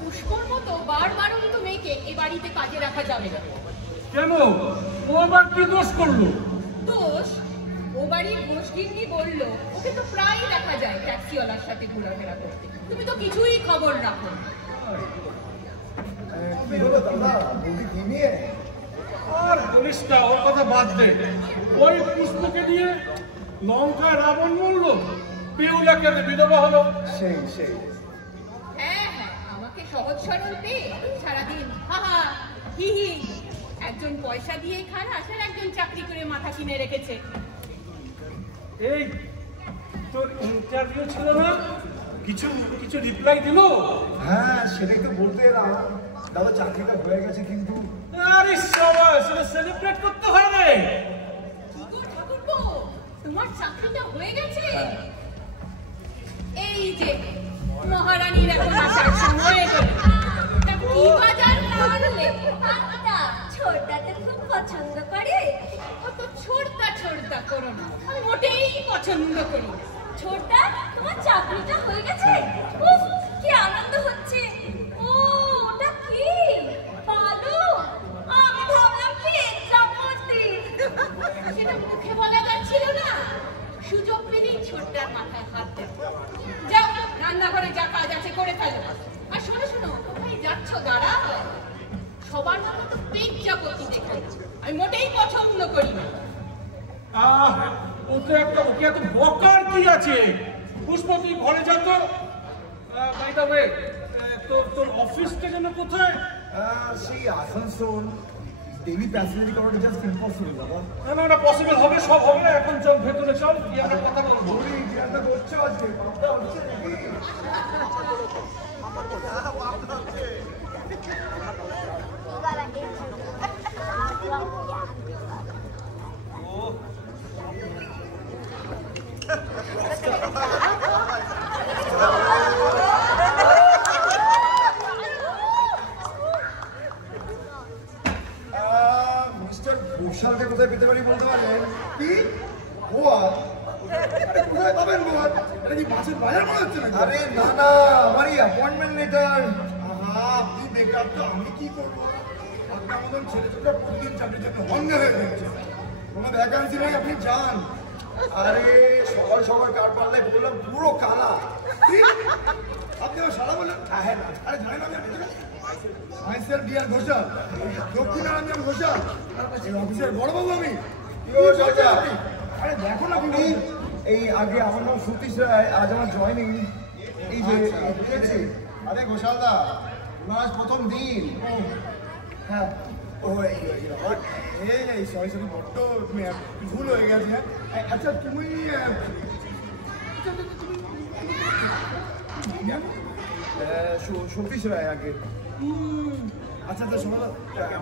পুষ্কর মতো বারবারন্ত মেয়েকে এ বাড়িতে কাজে রাখা যাবে না। কেন? ও আবার কি দোষ করলো? দোষ? ও বাড়ির গোষ্ঠীনি বলল ওকে তো প্রায় দেখা যায় ট্যাক্সিওয়ালার সাথে ঘোরাফেরা করতে। তুমি তো কিছুই খবর রাখো না। কি হলো দাদা, বৌদি কি নিয়ে? আর বলিস না, ওর কথা বাদ দে। ওই পুষ্পকে নিয়ে লঙ্কায় রাবণ মরল, পিউলাকে বিধবা হলো। সেই সেই হ্যাঁ হ্যাঁ, আমাকে সহজ সরল পেয়ে সারাদিন হাহা হি হি। একজন পয়সা দিয়ে খায়, আর একজন চাকরি করে মাথা কিনে রেখেছে। এই তোর ইন্টারভিউ ছিল না, কিছু কিছু রিপ্লাই দিল? হ্যাঁ, সেটাই তো বলতে এলাম। দাদা চাকরিটা হয়ে গেছে, কিন্তু আরে সবাই সেটা সেলিব্রেট করতে হয় রে। কি গো ঠাকুরপো, তোমার চাকরিটা হয়ে গেছে? এই যে মহারানীর এখন আসার সময় হলো। তা কি বাজার করলে? আচ্ছা, ছোটটাতে খুব পছন্দ করে। ও তো ছোটটা করো না, আমি মোটেই পছন্দ করি না। ছোটটা, তোমার চাকরিটা হয়ে গেছে? উফ, কি আনন্দ হচ্ছে। ও, ওটা কি? পালু? আমি ভাবলাম কি চাপতি। সেটা মুখে বলা যাচ্ছিল না, সুযোগ পেলেই ছোটটার মাথায় হাত দেয়। যাও, রান্নাঘরে যা কাজ আছে করে ফেলো। আর শোনো শোনো, কোথায় যাচ্ছ? দাঁড়া। সবার মতো তো পেট জাগতি দেখে আমি মোটেই পছন্দ করি না। ওকে এত বকার কি আছে? পুষ্প, তুই ঘরে যা তো। বাই দ্য ওয়ে, তোর অফিসটা যেন কোথায়? সেই আসানসোল। ডেইলি প্যাসেঞ্জারি করাটা জাস্ট ইম্পসিবল দাদা। না না, পসিবল হবে, সব হবে। এখন চল ভেতরে, চল গিয়ে আমরা কথা বলবো। রান্না করছো আজকে? পাপটা হচ্ছে নাকি? মিস্টার ঘোষালকে কোথায় পেতে পারি বলতে পারলেন? কি গোয়া? কোথায় পাবেন গোয়া? এটা কি মাছের বাজার মনে হচ্ছে না? আরে না না, আমারই অ্যাপয়েন্টমেন্ট লেটার। আপনি বেকার তো, আমি কি করবো? আপনার মতন ছেলে ছোটরা প্রতিদিন চাকরির জন্য হন্যে হয়ে যাচ্ছে। কোনো ভ্যাকান্সি নেই, আপনি যান। আরে সকাল সকাল কার পাল্লায় বললাম পুরো কালা। আপনি আমার সারা বললেন? হ্যাঁ, আরে জানেন আমি মাইসেলফ ডিয়ার ঘোষাল, দক্ষিণারঞ্জন ঘোষাল, এই অফিসের বড়বাবু আমি। আরে দেখো না, আপনি এই আগে আমার নাম সতীশ রায়, আজ আমার জয়নিং। এই যে আরে ঘোষালদা, আজ প্রথম দিন। হ্যাঁ, ও এই সরি সরি, বড্ড ভুল হয়ে গেছে। আচ্ছা তুমি সতীশ রায় আগে। আচ্ছা আচ্ছা, শোনো না,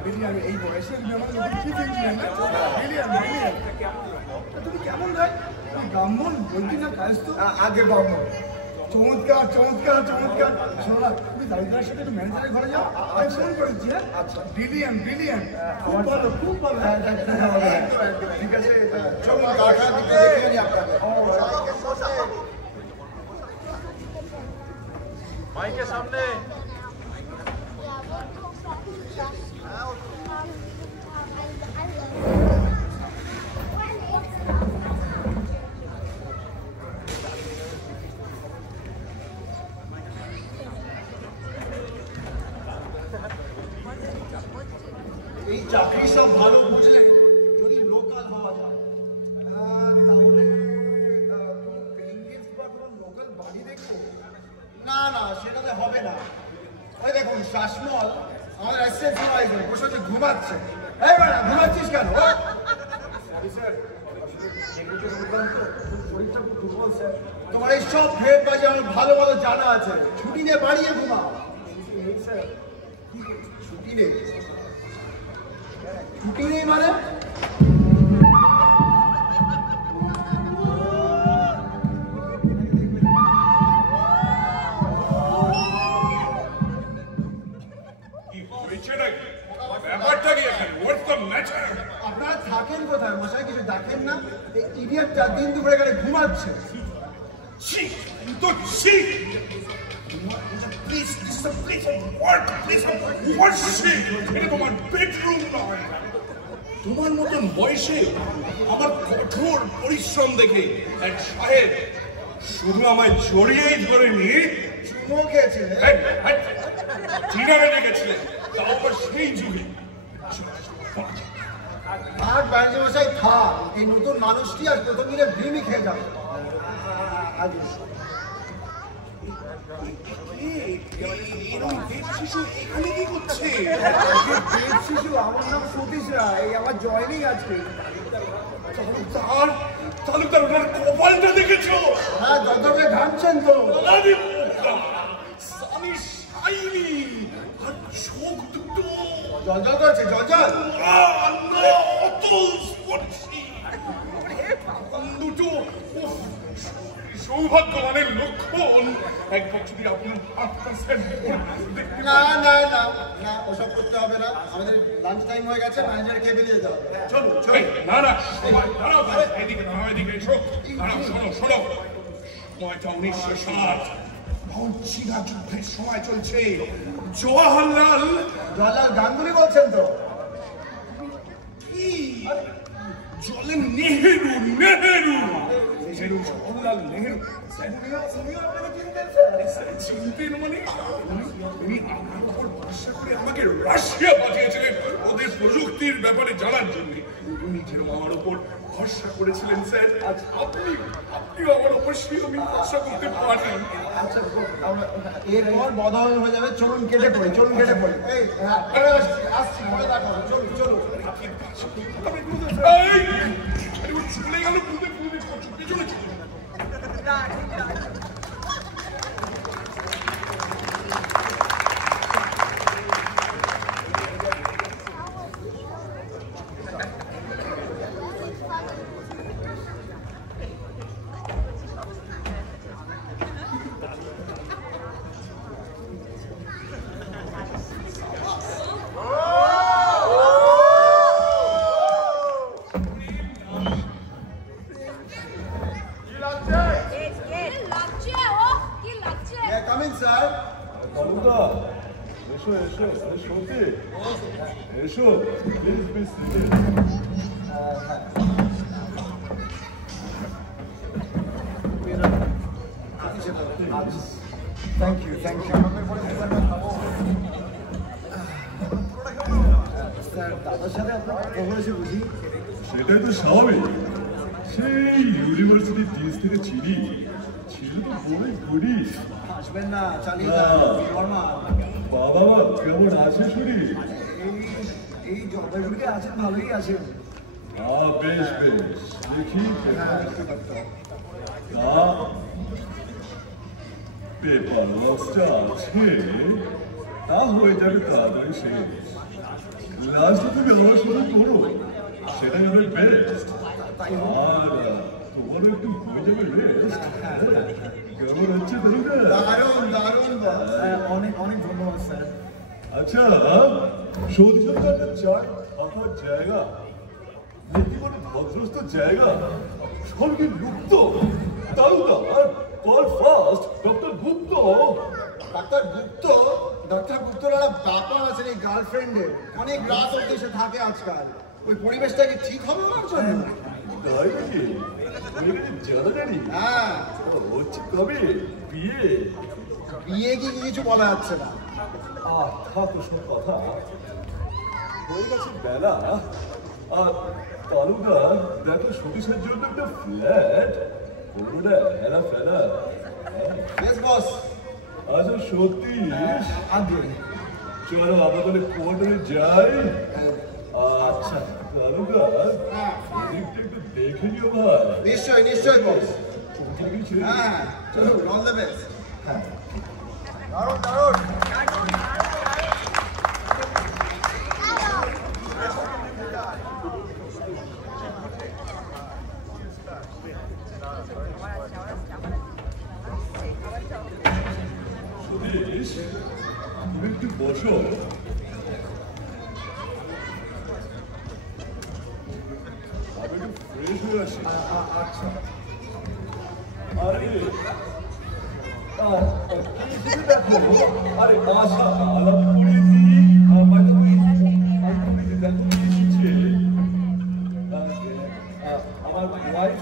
বিরিয়ানি এই বয়সে তুমি কেমন ভাই? ব্রাহ্মণ বলছি না, কাজ তো আগে ব্রাহ্মণ। চমৎকার চমৎকার চমৎকার। শোনো না, তুমি দারিদ্রের সাথে একটু ম্যানেজারের ঘরে যাও, আমি ফোন করেছি। হ্যাঁ, আচ্ছা, ব্রিলিয়ান্ট ব্রিলিয়ান্ট, খুব ভালো খুব ভালো। ঠিক আছে, চলুন কারখানা দেখে নিই আপনাকে। মাইকের সামনে। এই চাকরি সব ভালো বুঝলে যদি লোকাল হওয়া যায়, তাহলে লোকাল বাড়ি দেখবো। না না, সেটাতে হবে না। ওই দেখুন শাসমল, আমার অ্যাসিস্ট্যান্ট সুপারভাইজার, বসে হচ্ছে ঘুমাচ্ছে। এই বেটা, ঘুমাচ্ছিস কেন? তোমার এই সব ফের বাজে আমার ভালো ভালো জানা আছে। ছুটি নিয়ে বাড়িয়ে ঘুমাও। ছুটি নেই? ছুটি নেই মানে? আপনারা থাকেন কোথায় মশাই? কিছু দেখেন না? এই ইডিয়েটটা দিন দুপুরে এখানে ঘুমাচ্ছে। এটা তোমার বেডরুম নয়। তোমার মতন বয়সে আমার কঠোর পরিশ্রম দেখে এক সাহেব শুধু আমায় জড়িয়েই ধরে নিয়ে চুমো খেয়েছে। ডিনারে ডেকেছিলেন, তাও আবার সেই যুগে। আর ব্যাংকে মশাই থাক, এই নতুন মানুষটি আর প্রথম দিনে ভীমি খেয়ে যাবে। শিশু আমার নাম সতীশ রায়, আমার জয়েনিং আজকে। তালুকদার ওনার কপালটা দেখেছো? হ্যাঁ, যতটা ঘামছেন তো। চোখ দুটো জল করছে, জল অতল স্পর্শী দুটো সৌভাগ্যবানের লক্ষণ। একবার যদি আপনার হাতটা না না না না, ওসব করতে হবে না। আমাদের লাঞ্চ টাইম হয়ে গেছে, ম্যানেজার খেয়ে বেরিয়ে যাবে। চলো চলো। না না, এদিকে দাঁড়াও, এদিকে এসো। দাঁড়াও, শোনো শোনো, সময়টা 1960, চীনা যুদ্ধের সময় চলছে। জওয়াহরলাল গাঙ্গুলি বলছেন তো? কি জলে নেহেরু নেহেরু নেহেরু জওয়াহরলাল নেহেরু চিনতেন? মানে উনি আমার উপর ভরসা করে আমাকে রাশিয়া পাঠিয়েছিলেন ওদের প্রযুক্তির ব্যাপারে জানার জন্য। উনি যেরকম আমার উপর ভরসা করেছিলেন স্যার, আপনিও আমার উপর সেরকমই ভরসা করতে পারেন। আচ্ছা, এরপর বদল হয়ে যাবে। চলুন কেটে পড়ি, চলুন কেটে পড়ি। এই আসছি, পরে দেখা হবে। চলুন চলুন। চলে গেল পেছনে চলে। Thank you, thank you. দাদার সাথে আপনার কথা বলেছে বুঝি? সেটাই তো স্বাভাবিক। সেই ইউনিভার্সিটির টিস থেকে ছিল তো বড়ই ঘুরি। আসবেন না, চালিয়ে যান। বাবা কেমন আছে শরীর? এই জলপাইগুড়িতে আছেন, ভালোই আছেন। বেশ বেশ, দেখি পেপার ওয়ার্কসটা আছে, তা হয়ে যাবে তাড়াতাড়ি শেষ। লাস্টে তুমি আমার সাথে করো, সেটাই হবে বেস্ট। আর তোমারও একটু হয়ে যাবে রেস্ট। কেমন হচ্ছে তোমরা? দারুণ দারুণ, অনেক অনেক ধন্যবাদ স্যার। আচ্ছা, সৌদি সরকারের চাই থাকার জায়গা, নীতিমানে ভদ্রস্থ জায়গা, সব কি লুপ্ত? তালুকদার কল ফার্স্ট ডক্টর গুপ্ত। ডাক্তার গুপ্ত? ডাক্তার গুপ্তর একটা ব্যাপার আছে, এই গার্লফ্রেন্ডের অনেক রাত অব্দি সে থাকে আজকাল। ওই পরিবেশটা কি ঠিক হবে ওর জন্য? তাই নাকি? জানা জানি? হ্যাঁ। হচ্ছে কবে বিয়ে? বিয়ে কি কিছু বলা যাচ্ছে না। থাক ওসব কথা, হয়ে গেছে বেলা। আর তালুকদার দেখো সতীশের জন্য একটা ফ্ল্যাট, পুরোটা হেরা ফেলা। বেশ বস। আচ্ছা সতীশ, আগে চলো আমরা তাহলে কোয়ার্টারে যাই। আচ্ছা তালুকদার, এদিকটা একটু দেখে নিও ভাই। নিশ্চয়ই নিশ্চয়ই বস। ঠিক আছে। হ্যাঁ চলুন, অল দ্য বেস্ট। হ্যাঁ দারুণ দারুণ। সতীশ, তুমি একটু বসো। আমি একটু ফ্রেশ হয়ে আসি। আচ্ছা। আরে দেখো আরে আশা আলাপ করে দিই আমার ওয়াইফ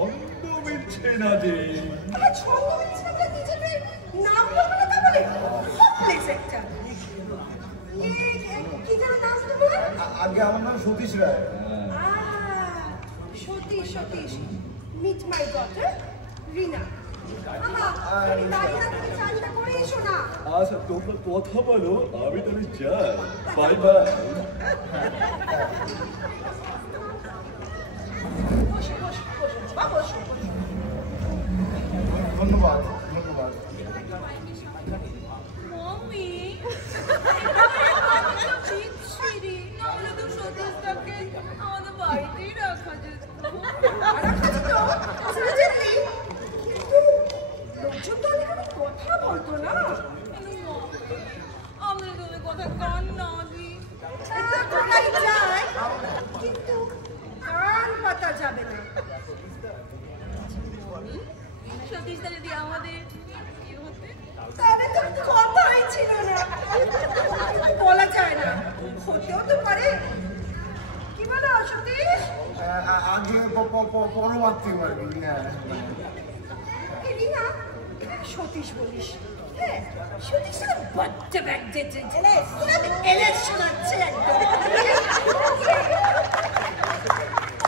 ছন্দ মিলছে না যে আগে আমার নাম সতীশ রায়। সতীশ, meet my daughter, রিনা। আচ্ছা তোমরা কথা বলো আমি তাহলে যাই বাই বাই ধন্যবাদ ধন্যবাদ। মম্মি নাহলে তো সতীশটাকে আমাদের বাড়িতেই রাখা যেত। কথা বলতো না, আমরা তোদের কথা কান না দিই। যায় কিন্তু কান পাতা যাবে না। সতীশটা যদি আমাদের হতে তাদের তো কথাই ছিল না, বলা যায় না, হতেও তো পারে। কি বলো সতীশ? আগে পরবর্তী আর কি। রিনা, সতীশ বলিস? হ্যাঁ, সতীশ বাচ্চা ব্যাগ যেতে এলে শোনাচ্ছে একদম।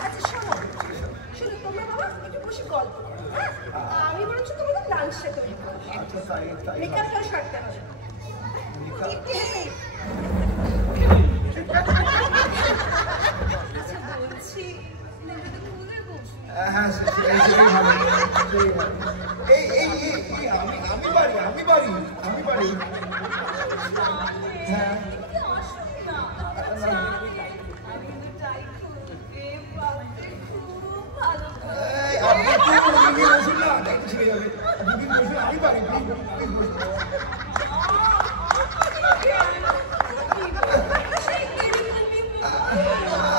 আচ্ছা শোনো শোনো, তোমরা বাবা একটু বসে গল্প করো, হ্যাঁ? আমি বলছি তোমাদের লাঞ্চটা তৈরি করো। মেকআপটাও সারতে হবে। আচ্ছা বলছি হ্যাঁ আমি পারি। হ্যাঁ আমি পারি।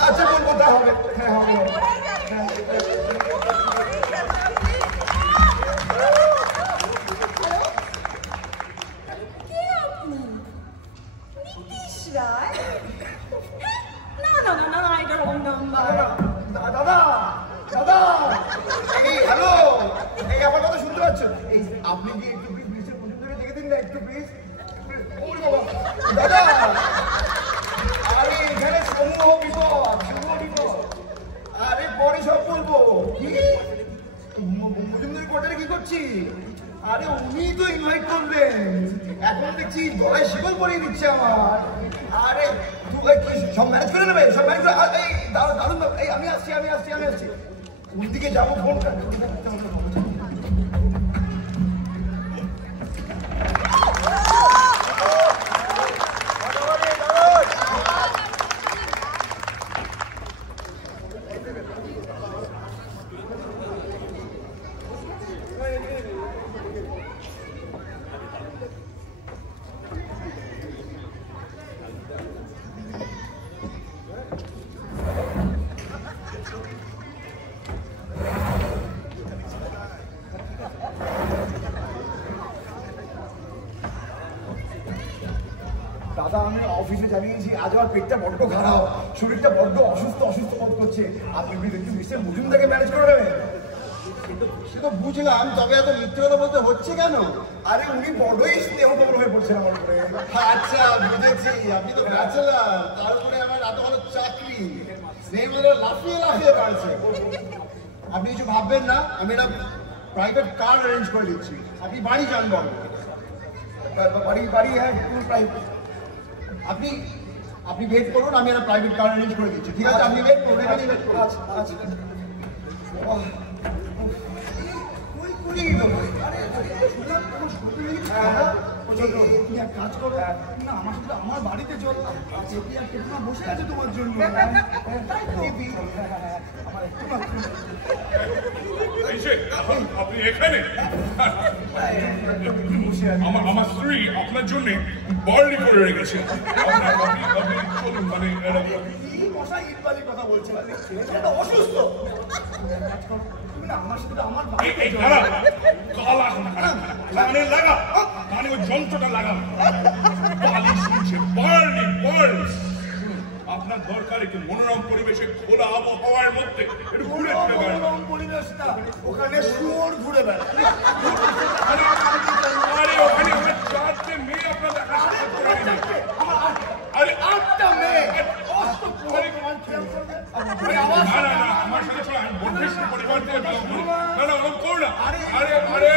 আচ্ছা বলবো তা হবে। হ্যাঁ হবে। আপনি কি একটু ব্রিজের প্রথম থেকে দেখে দিন না একটু প্লিজ দাদা। আরে এখানে সমূহ বিপদ। আরে পরে সব বলবো। কি মজুমদার কোয়ার্টারে কি করছি? আরে উনি তো ইনভাইট করলেন, এখন দেখছি গলায় শিকল পরিয়ে দিচ্ছে আমার। আরে তুই সব ম্যানেজ করে নেবে, সব ম্যানেজ করে। এই দারুণ এই আমি আসছি কোন দিকে যাবো ফোনটা। দাদা আমি অফিসে জানিয়েছি আজ আমার পেটটা বড্ড খারাপ, শরীরটা বড্ড অসুস্থ বোধ করছে। আপনি একটু মিস্টার মজুমদারকে ম্যানেজ করে নেবেন। সে তো বুঝলাম, তবে এত মিথ্যে কথা বলতে হচ্ছে কেন? আরে উনি বড়ই স্নেহপূর্ণ হয়ে পড়ছেন আমার উপরে। আচ্ছা বুঝেছি, আপনি তো ব্যাচেলার, তারপরে আমার এত ভালো চাকরি, স্নেহগুলো লাফিয়ে বাড়ছে। আপনি কিছু ভাববেন না, আমি একটা প্রাইভেট কার অ্যারেঞ্জ করে দিচ্ছি, আপনি বাড়ি যান বলো। বাড়ি হ্যাঁ প্রাইভেট। আপনি ওয়েট করুন, আমি একটা প্রাইভেট কার অ্যারেঞ্জ করে দিচ্ছি, ঠিক আছে? আপনি ওয়েট করুন, এখানে ওয়েট করুন। আচ্ছা কাজ করো না, আমার সাথে আমার বাড়িতে চল, বসে আছে তোমার জন্য। আপনি এখানে? আমার স্ত্রী আপনার জন্য বার্লি করে রেখেছে। কথা বলছেন, অসুস্থ। কাজ করো, তুমি না আমার সাথে আমার এই দাঁড়া, গলা কানে লাগা, কানে ওই যন্ত্রটা লাগা, বালি শুনছে, বার্লিশ। আপনার দরকার একটু মনোরম পরিবেশে খোলা আবহাওয়ার মধ্যে একটু ঘুরে ঘুরে বেড়ানো। পরিবেশটা ওখানে শুয়োর ঘুরে বেড়ায়। আরে ওখানে আমার 4টে মেয়ে আপনার দেখা করে নেবে। আরে 8টা মেয়ে না, আমার সাথে চলো, আমি বলতেছি পরিবার থেকে বিলম্ব করি। না, ওরকম করো না। আরে আপনারা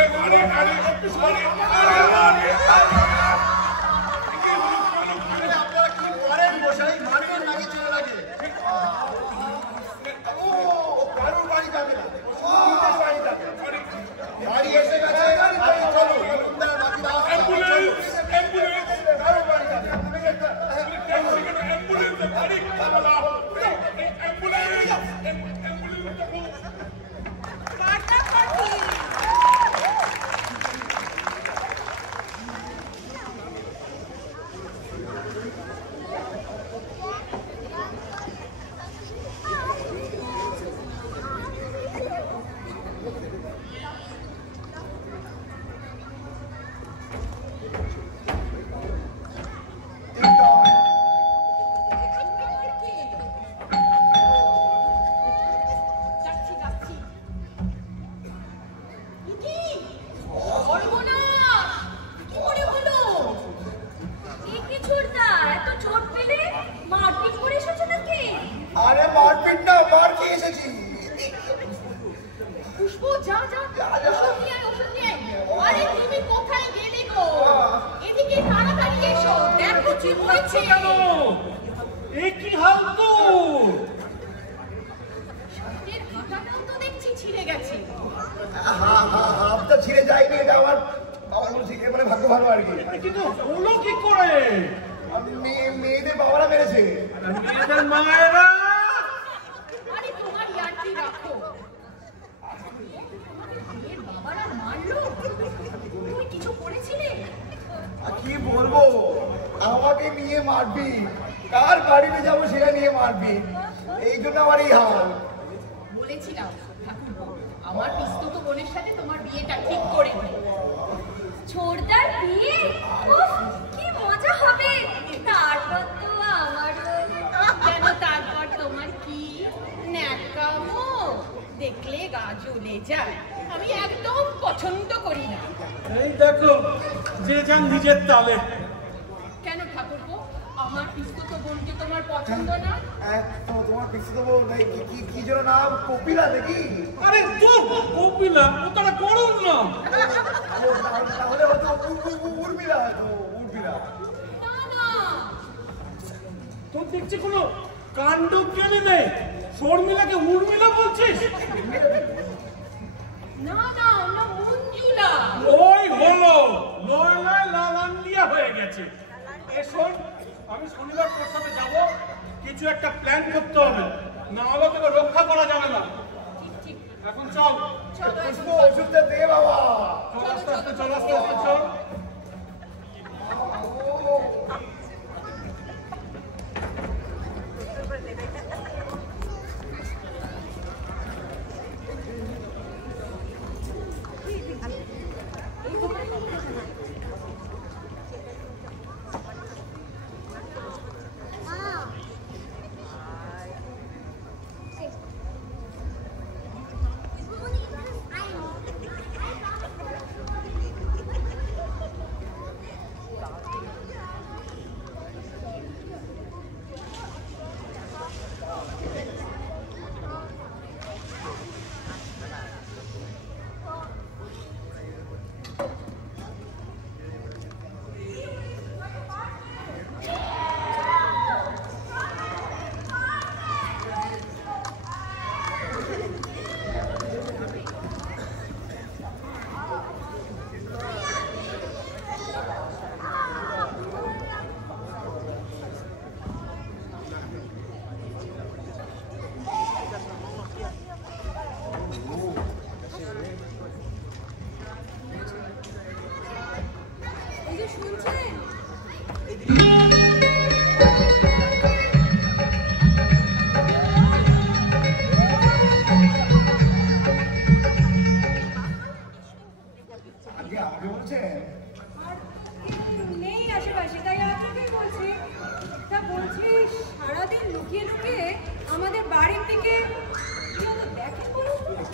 কি করেন মশাই? মারবেন নাকি চলে লাগে? ও কারুর বাড়ি যাবে না, সুন্দর বাড়ি যাবে। বাড়ি এসে গেছে, আপনি চলো, সুন্দর বাকি রাস্তা কারুর বাড়ি যাবে। আরে মারপিট না, মার খেয়ে এসেছি। পুষ্প যা ওষুধ নিয়ে আরে তুমি কোথায় গেলে গো? এদিকে তাড়াতাড়ি এসো, দেখো কি হয়েছে। এ কি হাল তো? শার্টের হাতাটাও তো দেখছি ছিঁড়ে গেছে। হাতটা ছিঁড়ে যায়নি, এটা আমার মানে ভাগ্য ভালো আর কি। কিন্তু হলো কি করে? মেয়েদের বাবারা মেরেছে। মেয়েদের মায়েরা? আরে তোমার ইয়ার্কি রাখো। মেয়ের বাবারা মারলো? তুমি কিছু করেছিলে? কি বলবো, আমাকে নিয়ে মারবি, কার বাড়িতে যাবো সেটা নিয়ে মারবি, এই জন্য আমার এই হাল। বলেছিলাম ঠাকুরপো, আমার পিস্তত বোনের সাথে তোমার বিয়েটা ঠিক করে দিই। ছোটদার বিয়ে? উফ, কি মজা হবে। তারপর তো আমারও। কেন তারপর তোমার কি? ন্যাকামো দেখলে গা জ্বলে যায়, আমি একদম পছন্দ করি না। এই দেখো, যে যান নিজের তালে। কেন ঠাকুরপো, আমার পিস্তত বোনকে তোমার পছন্দ না? তোমার পিছু দেবো কি যেন নাম, কপিলা দেখি। আরে দূর, কপিলা ও তারা করুন না। তাহলে হয়তো উর্মিলা, উর্মিলা। না তো দেখছি কোনো কাণ্ড জ্ঞানী নেই। শর্মিলাকে উর্মিলা বলছিস? না মঞ্জুলা। ওই হলো, নয়না লালান্ডিয়া হয়ে গেছে। এসো, আমি শনিবার তোর সাথে যাবো, কিছু একটা প্ল্যান করতে হবে, না হলে তোকে রক্ষা করা যাবে না। ঠিক এখন চল, পুষ্প ওষুধটা দে বাবা। চল আস্তে আস্তে, চল আস্তে আস্তে, চল।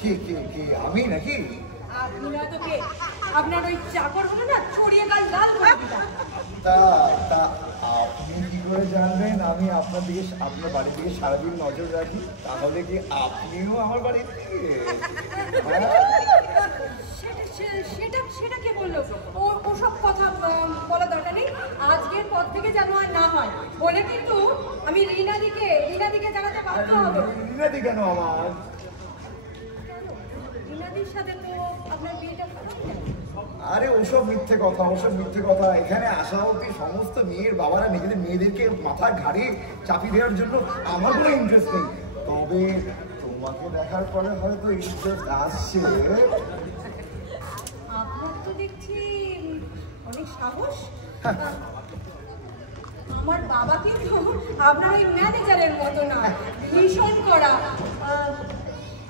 কে কে কে আমি নাকি? আপনি না তো কে? আপনার ওই চাকর হলো না, ছড়িয়ে গাল লাল করে দিলাম। তা তা আপনি কি করে জানবেন আমি আপনার দিকে, আপনার বাড়ির দিকে সারাদিন নজর রাখি? তাহলে কি আপনিও আমার বাড়ির দিকে? সেটা কে বললো? ওসব কথা বলা দরকার নেই। আজকের পর থেকে যেন আর না হয়, বলে কিন্তু আমি রিনাদিকে জানাতে বাধ্য হবে। রিনাদি কেন আমার? রিনাদির সাথে তো আপনার বিয়েটা খারাপ। আরে ওসব মিথ্যে কথা, ওসব মিথ্যে কথা। এখানে আসা অব্দি সমস্ত মেয়ের বাবারা নিজেদের মেয়েদেরকে মাথার ঘাড়ে চাপিয়ে দেওয়ার জন্য আমার কোনো ইন্টারেস্ট নেই। তবে তোমাকে দেখার পরে হয়তো ইন্টারেস্ট আসছে। আপনার তো দেখছি অনেক সাহস। আমার বাবা কিন্তু আপনার ওই ম্যানেজারের মতো না, ভীষণ করা।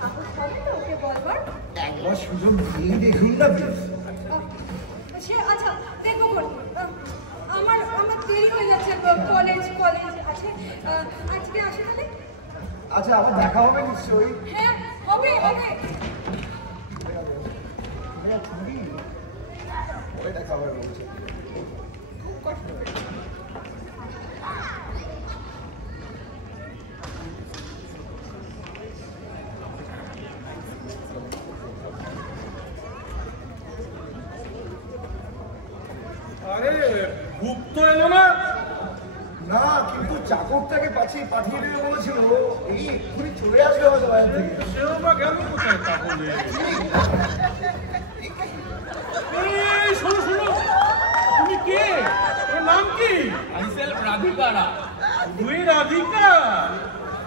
আপনি হবে তো ওকে বলবার? একবার সুযোগ দিয়ে দেখুন না প্লিজ। সে আচ্ছা দেখবো। আমার দেরি হয়ে যাচ্ছে, কলেজ আছে। আজকে আসে তাহলে? আচ্ছা আবার দেখা হবে নিশ্চয়ই। হ্যাঁ হবে। দেখা হবে বলছে। আরে গুপ্ত এলো না? না, কিন্তু চাকরটাকে পাঠিয়ে দেবে বলেছিল। এই এক্ষুনি চলে আসবে হয়তো বাইরে থেকে। সেও বা গেল কোথায় তাহলে? এই শোনো, তুমি কে? তোমার নাম কি? আইসেল রাধিকা রায়। তুই রাধিকা?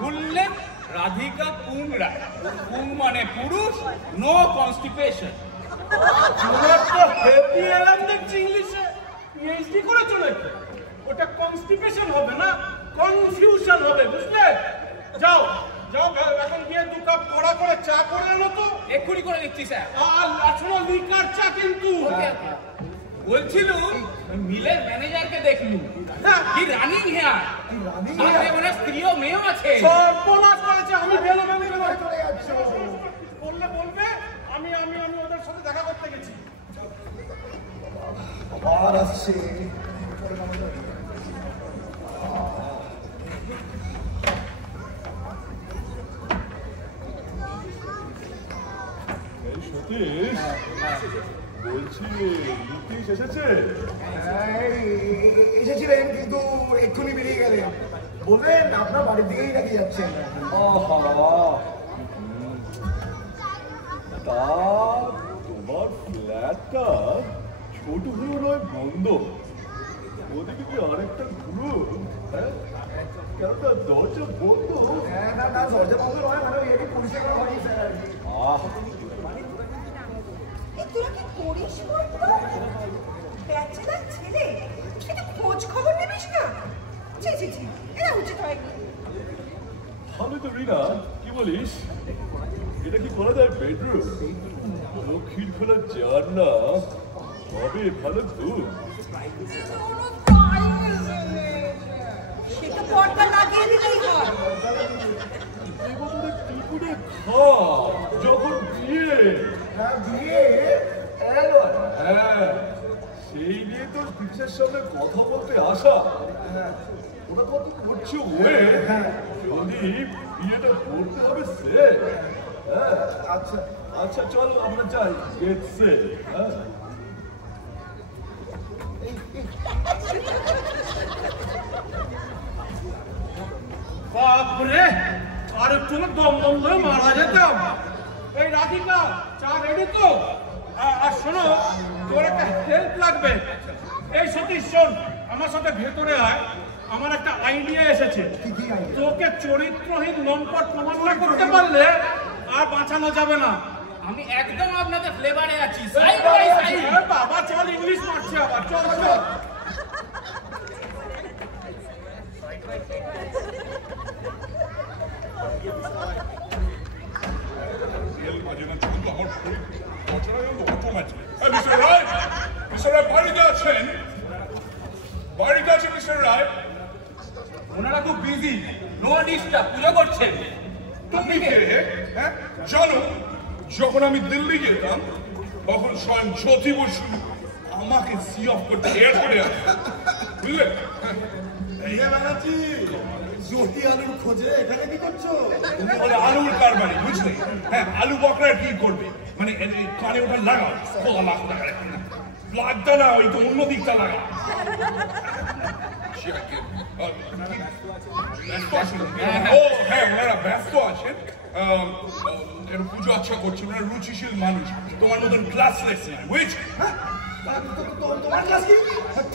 বললেন রাধিকা পুং রায়। পুং মানে পুরুষ, নো কনস্টিপেশন। তোমার তো হেভি এলাম দেখছি ইংলিশে। পিএইচডি করেছো নাকি? ওটা কনস্টিপেশন হবে না, কনফিউশন হবে, বুঝলে? যাও এখন গিয়ে 2 কাপ কড়া করে চা করে আনো তো। এক্ষুনি করে দিচ্ছি স্যার। আর শোনো, লিকার চা কিন্তু। বলছিল মিলের ম্যানেজারকে দেখলু, কি রানিং হেয়ার, সাথে ওনার স্ত্রীও মেয়েও আছে। সর্বনাশ করেছে। আমি বেলো চলে যাচ্ছি। বলবে আমি ওদের সাথে দেখা করতে গেছি। আর আসছে। সতীশ, বলছি নীতিশ এসেছে? এসেছিলেন কিন্তু এক্ষুনি বেরিয়ে গেলেন। বললেন আপনার বাড়ির দিকেই নাকি যাচ্ছেন। তা তোমার ফ্ল্যাটটা ছোট হলেও নয় বন্ধ, ওদিকে কি আরেকটা ঘুরো? কেনটা দরজা বন্ধ? না দরজা বন্ধ নয়, মানে এটি পরিষ্কার করা হয়নি স্যার। তোরা কি করিস বলতো? ব্যাচেলার ছেলে, কিন্তু খোঁজ খবর নিবিস না? ছি এটা উচিত হয়নি। আমি তো রিনা, কি বলিস? এটা কি করা যায় বেডরুম? লক্ষ্মীর খোলা জানলা, তবে ভালো দুধ। সে তো পর্দা লাগিয়ে দিলেই হয়। এবারে কি করে খাপ যখন বিয়ে? হ্যাঁ, সেই নিয়ে তোর পিসের সামনে কথা বলতে আসা। ওরা তো করছে ওয়ে, যদি বিয়েটা করতে হবে সে। আচ্ছা চলো আমরা যাই, গেট সে। বাপরে, আর একটু দম ধরে মারা যেতাম। এই রাধিকা, চা রেডি তো? আর শোনো, তোর একটা হেল্প লাগবে। এই সতীশ শোন, আমার সাথে ভেতরে আয়। আমার একটা আইডিয়া এসেছে। তোকে চরিত্রহীন লম্পট প্রমাণ না করতে পারলে আর বাঁচানো যাবে না। আমি একদম আপনাদের ফ্লেভারে আছি। বাবা চল, ইংলিশ মারছে আবার। চল ওনারা খুব বিজি, নো ডিস্টার্ব, পুজো করছেন। তুমি কে? হ্যাঁ, জানো যখন আমি দিল্লি যেতাম তখন স্বয়ং জ্যোতি বসু আমাকে সি অফ করতে এয়ারপোর্টে আসতো, বুঝলে? জ্যোতি আলুর খোঁজে এখানে কি করছো? তুমি বলে আলুর কারবারি, বুঝলে? হ্যাঁ, আলু বকরার কি করবে, মানে কানে ওটা লাগাও, 16 লাখ টাকা লাগটা না, ওই তো অন্য দিকটা লাগা। ও হ্যাঁ, ওনারা ব্যস্ত আছেন, পুজো আচ্ছা করছেন, ওনারা রুচিশীল মানুষ, তোমার মতন ক্লাসলেস নয়, বুঝছো? তোমার ক্লাস কি?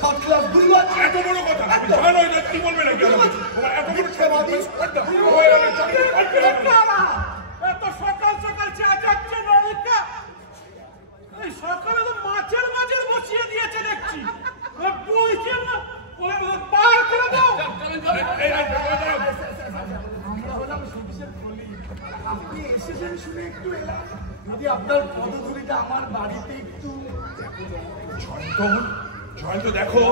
থার্ড ক্লাস দুইবার এত বড় কথা জানো না, কি বলবে না? তোমার এত বড় এত সকাল সকাল চেঁচাচ্ছে নায়িকা, এই সকালে তো মাছের মাঝে বসিয়ে দিয়েছে দেখছি, বলছে না পার করে দাও। আমরা হলাম সবুজের ফলি, আপনি এসেছেন শুনে একটু এলাম, যদি আপনার পদধূলিটা আমার বাড়িতে একটু জয়ন্ত দেখো,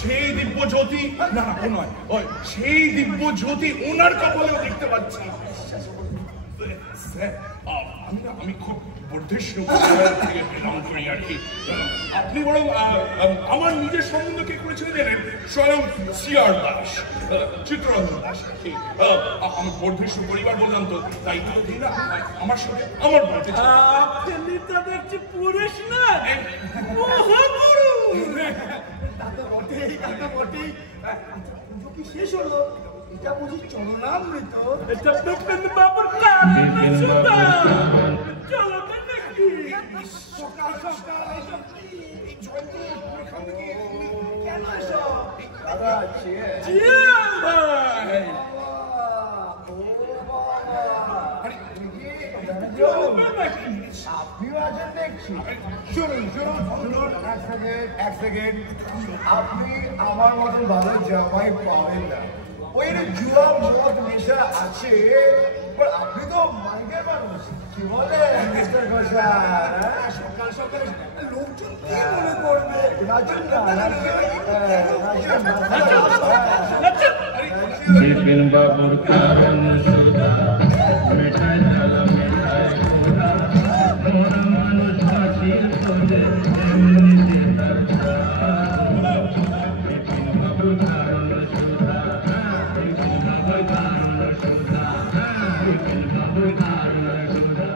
সেই দিব্য জ্যোতি, না ও নয়, ওই সেই দিব্য জ্যোতি ওনার কপালেও দেখতে পাচ্ছি। আমি খুব বর্ধিষ্ণু থেকে বিলং করি আর কি। আপনি বরং আমার নিজের সম্বন্ধে কে করেছিলেন জানেন? স্বয়ং সিআর দাস, চিত্ররঞ্জন দাস। আমি বর্ধিষ্ণু পরিবার বললাম তো, তাই তো দিই না আমার সঙ্গে আমার বাড়িতে দেখছি পুরুষ না, মহাগুরু। তা তো বটেই, তা তো বটেই। পুজো কি শেষ হলো? এটা বুঝি চলনামৃত? এটা বিপিন বাবুর কারণ সুদা, চলো না নাকি? সকাল সকাল এসব কি? এই জয়ন্ত এখান থেকে কেন এসব? দাদা জিয়ান ভাই, আপনিও আছেন দেখছি। শুনুন শুনুন শুনুন, এক সেকেন্ড। আপনি আমার মতন ভালো জামাই পাবেন না, ওই জুয়া মদ নেশা আছে, আপনি তো মাইকের মানুষ, কি বলেন মিস্টার ঘোষাল? সকাল সকাল লোকজন কি মনে করবে? নাচুন না, বিপিন বাবুর কারণ সুদা, মিঠাই ঢালা মিঠাই সুদা, মন মানুষ হাসির খোঁজে এমনি বিপিন বাবুর কারণ সুদা, বিপিন বাবুর কারণ সুদা, বিপিন বাবুর কারণ সুদা।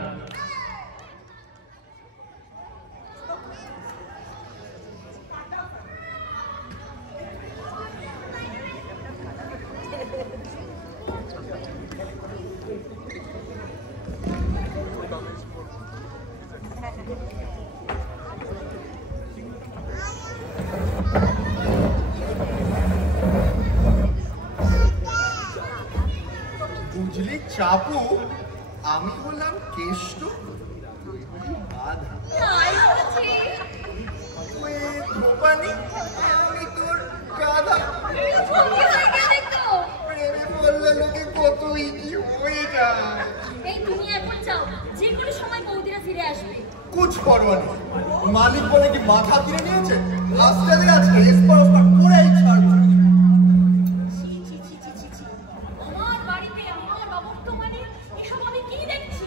বুঝলি চাপু, আমি হলাম কেষ্ট, আমি তোর গাধা। প্রেমে বললে লোকে কত ইজি হয়ে যায়। এই তুমি এখন যাও, যে কোনো সময় বৌদিরা ফিরে আসবে। কুছ পরোয়া নেই, মালিক বলে কি মাথা কিনে নিয়েছে? আজকে আজকে এসপার করেই ছাড়বো। আমার বাড়িতে আমার অবর্তমানে এসব আমি কি দেখছি?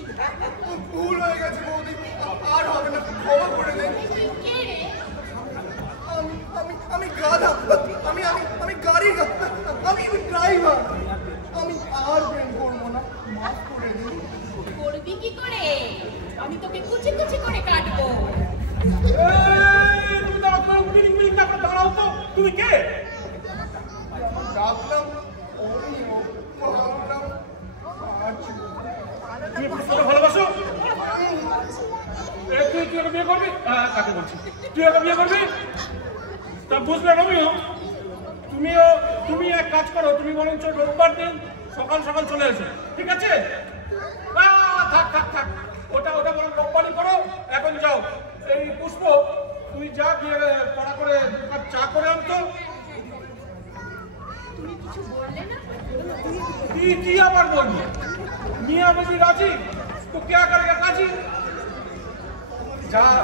ভুল হয়ে গেছে বৌদি, আর হবে না, ক্ষমা করে দেন। কে রে? আমি গাধা, আমি গাড়ি, আমি ড্রাইভার, আমি আর প্রেম করবো না, মাফ করে দিন। করবি কি করে? আমি তোকে কুচি কুচি করে কাটবো। তুমি দাঁড়াও, উইলিং না করে দাঁড়াও তো। তুমি কে? ডাকলাম তুমি পুষ্পকে ভালোবাসো? তুই ওকে বিয়ে করবি? কাকে বলছি, তুই ওকে বিয়ে করবি? তা বুঝলে রমিও, তুমি এক কাজ করো, তুমি বরঞ্চ রোববার দিন সকাল সকাল চলে এসো, ঠিক আছে? থাক থাক থাক, ওটা বরং রোববারই করো। এখন যাও, এই পুষ্প তুই যা গিয়ে পড়া করে চা করে আনতো। তুমি কিছু বললে না? কি আবার বলবি? মিয়া বলবি রাজি, তো কে করেগা কাজী?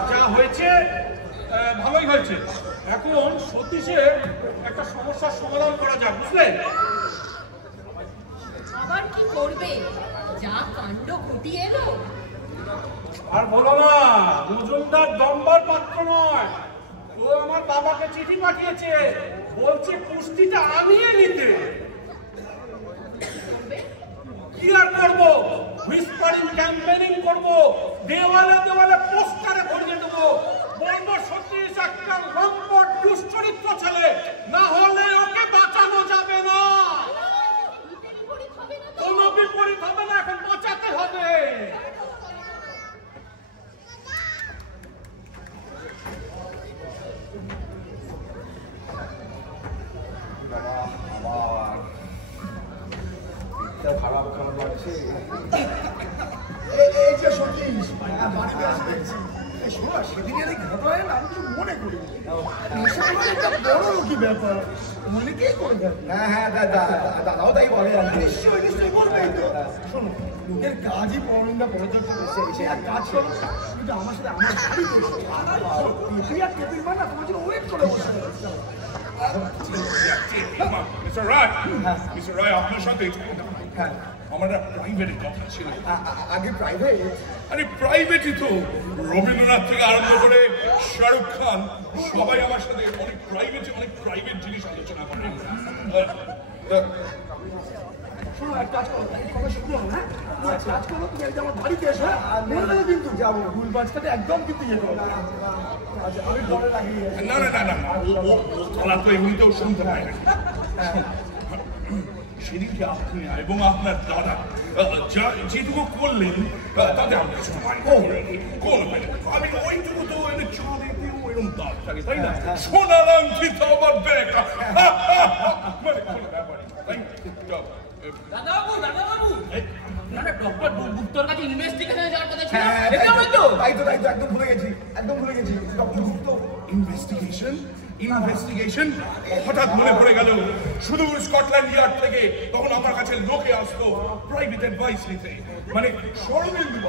যা হয়েছে ভালোই হয়েছে। এখন সতীশের একটা সমস্যার সমাধান করা যাক, বুঝলে? আবার কি করবে? যা কাণ্ড ঘটিয়ে এলো। আর বলো না, মজুমদার দম্বার পাত্র নয়। ও আমার বাবাকে চিঠি পাঠিয়েছে, বলছে পুষ্টিটা আনিয়ে নিতে। কি আর করবো? হুইসপারিং ক্যাম্পেনিং করবো, দেওয়ালে দেওয়ালে পোস্টারে ভরিয়ে দেবো, বলবো সতীশ একটা লম্পট দুশ্চরিত্র ছেলে, না হলে ওকে বাঁচানো যাবে না। কোনো বিপরীত হবে না, এখন বাঁচাতে হবে। খারাপ খারাপ লাগছে। এই যে সতীশ বাড়িতে আসে দেখছি। শোনো, সেদিনের এই ঘটনায় না আমি কিছু মনে করি একটা বড় কি ব্যাপার মনে কে করবে? হ্যাঁ হ্যাঁ দাদাও তাই বলে। নিশ্চয়ই নিশ্চয়ই বলবেই তো। শোনো, লোকের কাজই পরনিন্দা পরিচর্যা করছে, সে এক কাজ করো, কিন্তু আমার সাথে আমার বাড়িতে তুই আর টেবিল বানা, তোমার জন্য ওয়েট করে বসে মিস্টার রায়, মিস্টার রায়, আপনার সাথে আমার প্রাইভেট কথা ছিল। আগে প্রাইভেট? আরে প্রাইভেটই তো। রবীন্দ্রনাথ থেকে আরম্ভ করে শাহরুখ খান সবাই আমার সাথে অনেক প্রাইভেট জিনিস আলোচনা করেন। শোনো, এক কাজ করো, কথা শুনো না, এক কাজ করো, তুমি একদম আমার বাড়িতে এসো, বলবে না কিন্তু যাবো, ভুল বাজটাতে একদম কিন্তু ইয়ে করো। আচ্ছা, আমি পরে লাগিয়ে না না না না, তারা তো এমনিতেও শুনতে পায় না। সেদিনকে আপনি এবং আপনার দাদা যেটুকু করলেন তাতে আমি কিছু আমি ওইটুকু তো চাঁদেতেও এরকম দাগ থাকে, তাই না? সোনার আংটি তো আবার দেখা মানে কোনো ব্যাপারই না, তাই দাদাবাবু ডক্টর গুপ্তর কাছে ইনভেস্টিগেশনে যাওয়ার কথা ছিল। তাই তো একদম ভুলে গেছি ডক্টর গুপ্ত। ইনভেস্টিগেশন হঠাৎ মনে পড়ে গেল, শুধু স্কটল্যান্ড ইয়ার্ড থেকে তখন আমার কাছে লোকে আসতো প্রাইভেট অ্যাডভাইস নিতে। মানে শরদিন্দু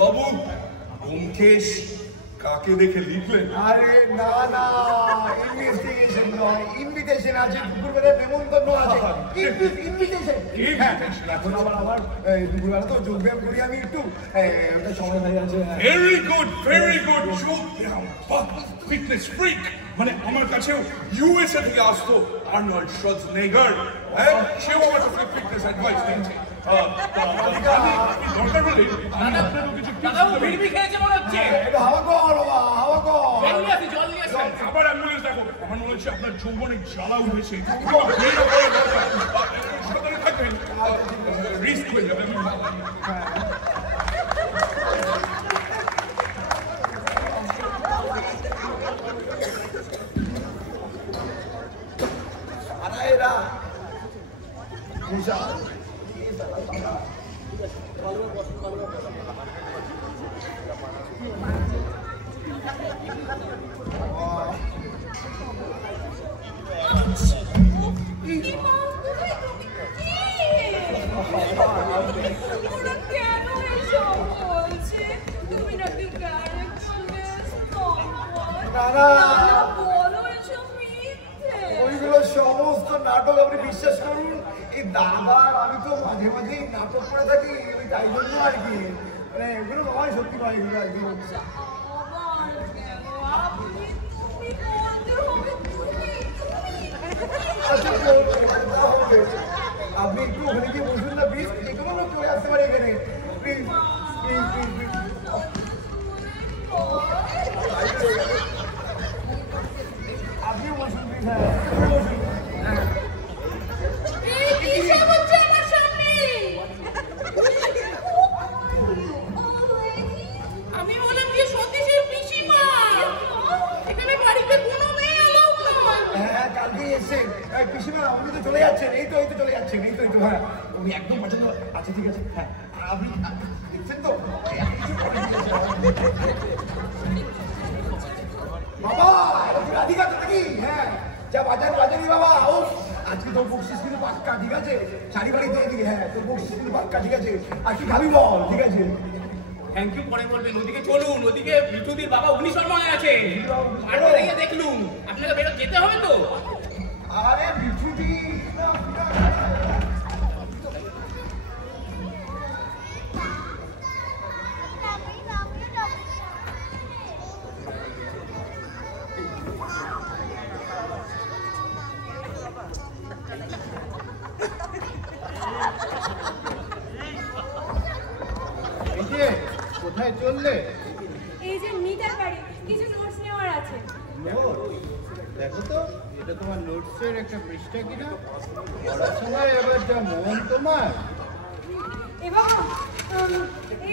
বাবু ব্যোমকেশ কাকে দেখে লিখলেন? আরে না না, ইনভেস্টিগেশন নয়, ইনভিটেশন আছে, দুপুরবেলায় নেমন্তন্ন আছে। ইনভিটেশন এখন আমার দুপুরবেলা তো যোগব্যায়াম করি আমি একটু, ওটা সময় হয়ে আছে। ভেরি গুড যোগব্যায়াম, ফিটনেস ফ্রিক। মানে আমার কাছেও ইউএসএ থেকে আসতো আর্নল্ড শোয়ার্জনেগার, সেও আমার কাছে ফিটনেস অ্যাডভাইস দিয়েছে। দরকার হলে আবার অ্যাম্বুলেন্স দেখো, আমার মনে হচ্ছে আপনার যৌবনে জ্বালা উঠেছে, থাকবেন, রিস্ক হয়ে যাবে। ওইগুলো সমস্ত নাটক আপনি বিশ্বাস করুন। এই দাদার আমি তো মাঝে মাঝে নাটক করে থাকি, ওই তাই জন্য আর কি, মানে এগুলো নয়, সত্যি নয় এগুলো আর কি। আপনি একটু ওখানে গিয়ে বসুন না প্লিজ, যেগুলো আমরা চলে আসতে পারি এখানে, প্লিজ প্লিজ প্লিজ প্লিজ। আপনি বসুন প্লিজ। হ্যাঁ আমি বললাম যে সতীশের পিসিমা, এখানে বাড়িতে কোনো মেয়ে এলো না। হ্যাঁ কালকে এসে পিসিমা উনি তো চলে যাচ্ছেন, এই তো চলে যাচ্ছেন, এই তো হ্যাঁ উনি একদম পছন্দ। আচ্ছা ঠিক আছে, হ্যাঁ আপনি দেখছেন তো বাবা রাধিকা তো নাকি? হ্যাঁ যা বাজারি বাবা, ও আজকে তোর বকশিস কিন্তু পাক্কা, ঠিক আছে? শাড়ি বাড়ি দিয়ে দিকে, হ্যাঁ তোর বকশিস কিন্তু পাক্কা, ঠিক আছে? আর কি খাবি বল, ঠিক আছে? থ্যাংক ইউ পরে বলবেন। ওদিকে চলুন, ওদিকে বিটুদির বাবা উনি সম্মানে আছে, আর দেখলুম আপনাকে বেরো যেতে হবে তো। আরে বিটুদি কোথায় চললে? এই যে মিটার বাড়ি, কিছু নোটস নেওয়ার আছে। নোট? দেখো তো, এটা তোমার নোটসের একটা পৃষ্ঠা কিনা? পড়ার সময় এবার যা মন তোমার। এ বাবা,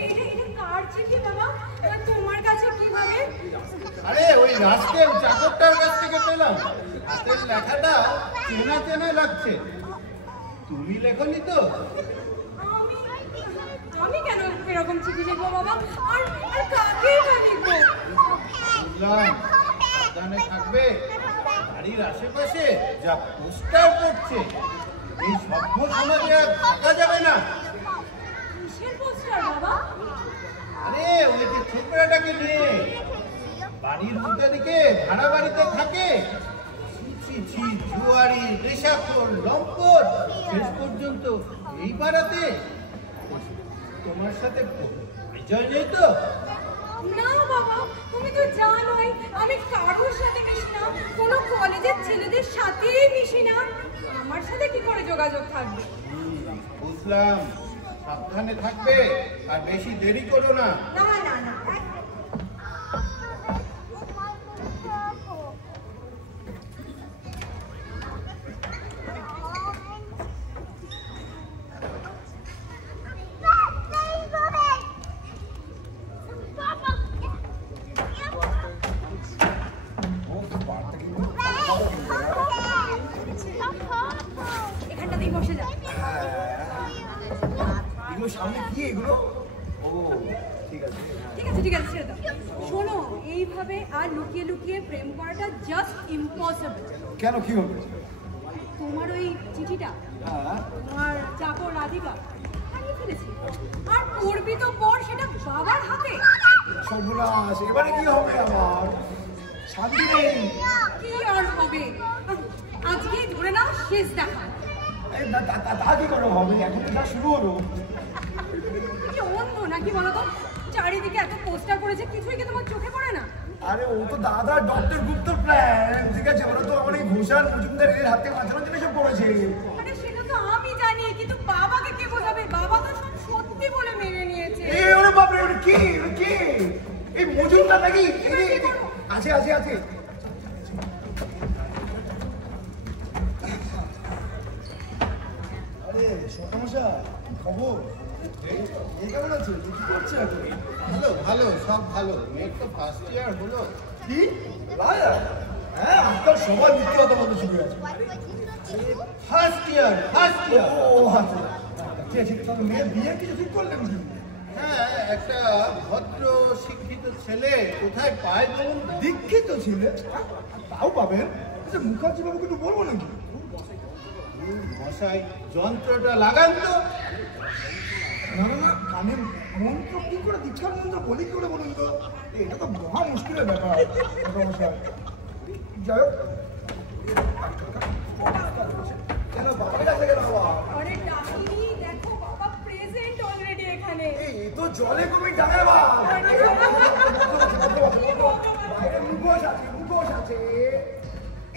এটা কার চিঠি বাবা? তোমার কাছে কিভাবে? আরে ওই রাস্কেল চাকরটার কাছ থেকে পেলাম। হাতের লেখাটা চেনা চেনা লাগছে। তুমি লেখনি তো? আমি কেন এরকম চিঠি লিখবো বাবা? আর কাকে বা লিখবো? বুঝলাম, সাবধানে থাকবে। বাড়ির আশেপাশে যা পোস্টার পড়ছে, এই সভ্য সমাজে আর থাকা যাবে না। কিসের পোস্টার বাবা? আরে ওই যে ছোকরাটাকে নিয়ে বাড়ির উল্টা দিকে ভাড়া বাড়িতে থাকে। জুয়ারি, নেশাখোর, লম্পট, শেষ পর্যন্ত এই পাড়াতে। তোমার সাথে পরিচয় নেই তো? না বাবা, তুমি তো জানোই আমি কারোর সাথে মিশি না, কোনো কলেজের ছেলেদের সাথেই মিশি না। আমার সাথে কি করে যোগাযোগ থাকবে? বুঝলাম, সাবধানে থাকবে আর বেশি দেরি করো না। না না না, এখানটাতেই বসে যা। এগুলো সামনে কি এগুলো? ও ঠিক আছে ঠিক আছে ঠিক আছে, ছেড়ে দাও। শোনো, এইভাবে আর লুকিয়ে লুকিয়ে প্রেম করাটা জাস্ট ইম্পসিবল। কেন, কি হবে? তোমার ওই চিঠিটা তোমার চাকর রাধিকা হারিয়ে ফেলেছে, আর পড়বি তো পড় সেটা বাবার হাতে। সর্বনাশ, এবারে কি হবে আমার? শান্তি নেই। কি আর হবে, আজকে ধরে নাও শেষ দেখা। তা কি করে হবে? এখন তো যা শুরু হলো। কি অন্ধ নাকি বলো তো? চারিদিকে এত পোস্টার করেছে, কিছুই কি তোমার চোখে পড়ে না? আরে ও তো দাদা ডক্টর গুপ্তর প্ল্যান, ঠিক আছে? ওরা তো আমার এই ঘোষাল মজুমদার এর হাতে বাঁচানোর জন্য সব করেছে। আরে সেটা তো আমি জানি, কিন্তু বাবাকে কে বোঝাবে? বাবা তো সব সত্যি বলে মেনে নিয়েছে। ওরে বাপ রে, কি কি এই মজুমদার নাকি? আছে আছে আছে। আরে সকামশা, খবর? এই কেমন আছে? কি করছে এখন? ভালো ভালো, সব ভালো। মেয়ের তো ফার্স্ট ইয়ার হলো। কি লায়া? হ্যাঁ, আজকাল সবাই মিথ্যে কথা বলতে শুরু হয়েছে। First year. ও আচ্ছা ঠিক আছে, তাহলে মেয়ের বিয়ে কিছু ঠিক করলেন কি? হ্যাঁ, একটা ভদ্র শিক্ষিত ছেলে কোথায় পায় বলুন? দীক্ষিত ছিলে? তাও পাবেন। আচ্ছা, মুখার্জি বাবুকে একটু বলবো নাকি? মশাই, যন্ত্রটা লাগান তো। না না না, কানে মন্ত্র কি করে, দীক্ষার মন্ত্র বলি কি করে বলুন তো? এটা তো মহা মুশকিলের ব্যাপার। যাই হোক, কেন বাবার কাছে গেল বাবা? আরে ডাকিনি, দেখো বাবা প্রেজেন্ট অলরেডি এখানে। এই তো জলে কবি ডাকে বা মুখোশ আছে, মুখোশ আছে।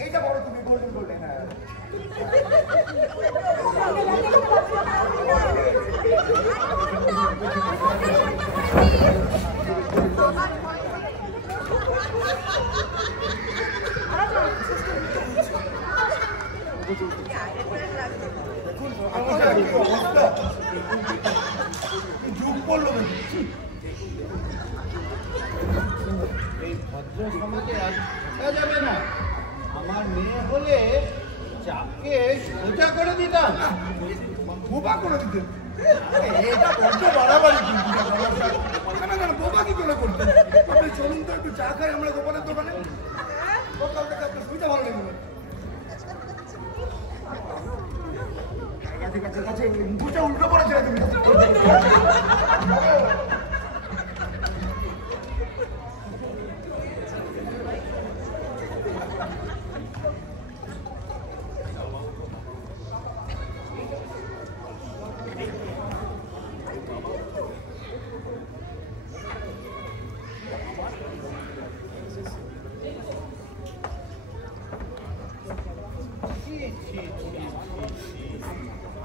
এইটা বড় তুমি গোল্ডেন গোল্ডেন। হ্যাঁ, যুগ পড়লো নাকি? এই ভদ্র সমাজে আজ থাকা যাবে না। আমার মেয়ে হলে চাপকে সোজা করে দিতাম। বোবা করে দিতেন? এটা বড্ড বাড়াবাড়ি কিন্তু। না না, বোবা কি করে করতেন? আপনি চলুন তো, একটু চা খাই আমরা গোপালের দোকানে। গোপালটাকে আপনার সুবিধা ভালো লাগবে। ঠিক আছে, কাছে মুখটা উল্টো পড়েছে তুমি।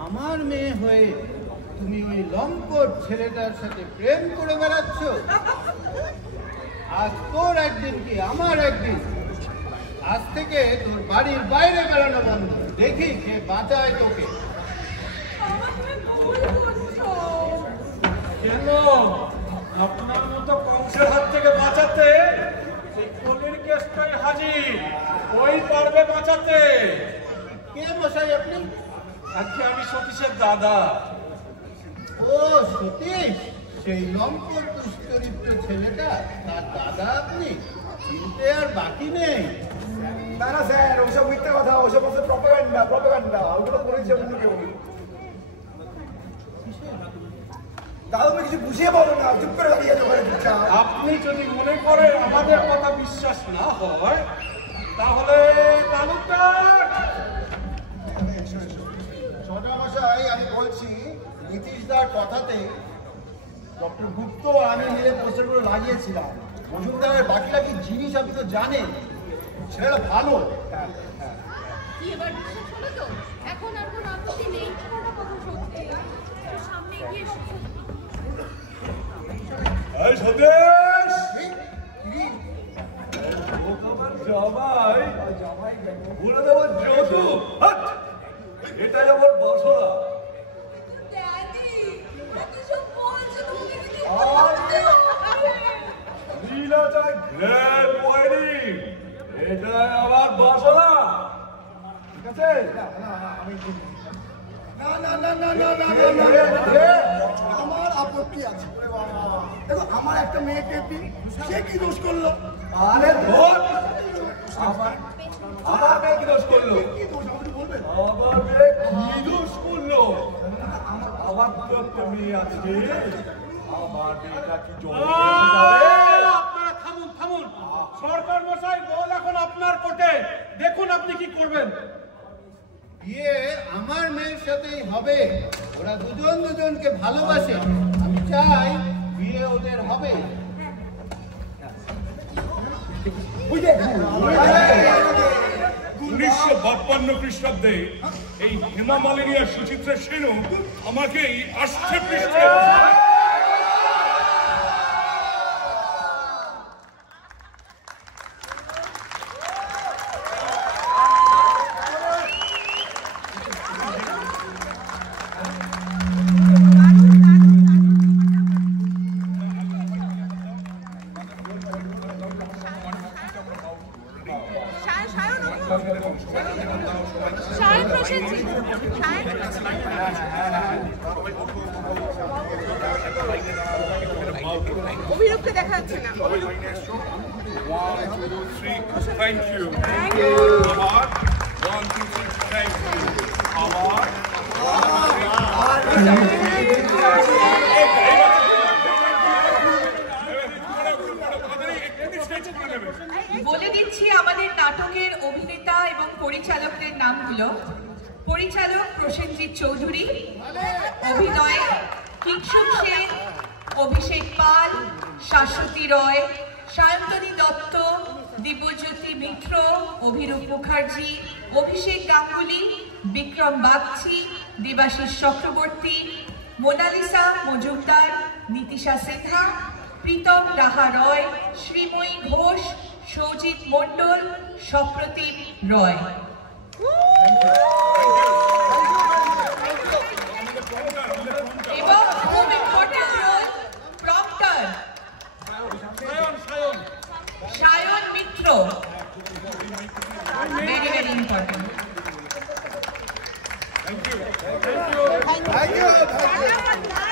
আমার মেয়ে হয়ে তুমি ওই ওই লম্পট ছেলেটার সাথে প্রেম করে বেড়াচ্ছ? আজ তোর একদিন কি আমার একদিন। আজ থেকে তোর বাড়ির বাইরে বেড়ানো বন্ধ। দেখি কে বাঁচায় তোকে। কেন আপনার মতো কংসের হাত থেকে বাঁচাতে সেই কলির কেসটাই হাজির, ওই পারবে বাঁচাতে। কে মশাই আপনি? আজকে আমি সতীশের দাদা। ও সতীশ, সেই লম্পট দুশ্চরিত্র ছেলেটা, তার দাদা আপনি? চিনতে আর বাকি নেই। না না স্যার, ওসব মিথ্যা কথা, ওসব হচ্ছে প্রপাগান্ডা। ওগুলো করেছে অন্য কেউ। দাদা তুমি কিছু বুঝিয়ে বলো না, চুপ করে দাঁড়িয়ে আছো। আপনি যদি মনে করেন আমাদের কথা বিশ্বাস না হয় তাহলে তালুকদার। ছোটমশাই, আমি বলছি নীতিশদার কথাতে ডক্টর গুপ্ত আমি মিলে পোস্টারগুলো লাগিয়েছিলাম। মজুমদারের বাকি জিনিস আপনি তো জানেন, ছেলেটা ভালো। কি এবার বিশ্বাস হলো তো? এখন আর কোনো আপত্তি নেই। কথা সত্যি, সামনে গিয়ে এই সন্দেশ জামাই বলে দেওয়ার যৌতুক, এটাই আমার বাসনা। এটাই আমার বাসনা, ঠিক আছে? আমার আপত্তি আছে। দেখো, আমার একটা মেয়েকে সে কি দোষ করলো? আরে আমার মেয়ে কি দোষ করলো? কি দোষ আমাকে বলবেন? আমার মেয়ে কি দোষ করলো? আমার তো একটা মেয়ে আছে, আমার মেয়েটা কি আপনারা থামুন। সরকার মশাই, বল এখন আপনার কোর্টে। দেখুন আপনি কি করবেন। বিয়ে আমার মেয়ের সাথেই হবে। ওরা দুজন দুজনকে ভালোবাসে। আমি চাই বিয়ে ওদের হবে। 1952 খ্রিস্টাব্দে এই হেমা মালিনী আর সুচিত্রা সেনও আমাকে এই আষ্টে পৃষ্ঠে অভিরূপকে দেখা যাচ্ছে না। 1 2 3 থ্যাংক ইউ। আবার 1 2 3 থ্যাংক ইউ। আবার বলে দিচ্ছি আমাদের নাটকের অভিনেতা এবং পরিচালকদের নামগুলো। পরিচালক প্রসেনজিৎ চৌধুরী, অভিনয়ে কিংশুক সেন, অভিষেক পাল, শাশ্বতী রয়, সায়ন্তনী দত্ত, দিব্যজ্যোতি মিত্র, অভিরূপ মুখার্জি, অভিষেক গাঙ্গুলি, বিক্রম বাগচি, দেবাশিস চক্রবর্তী, মোনালিসা মজুমদার, নীতিশা সিনহা, প্রীতম রাহা রয়, শ্রীময়ী ঘোষ, সৌজিত মণ্ডল, সপ্রতিম রয়। এবং খুব important role proctor Sayan Mitra. Very very important. Thank you.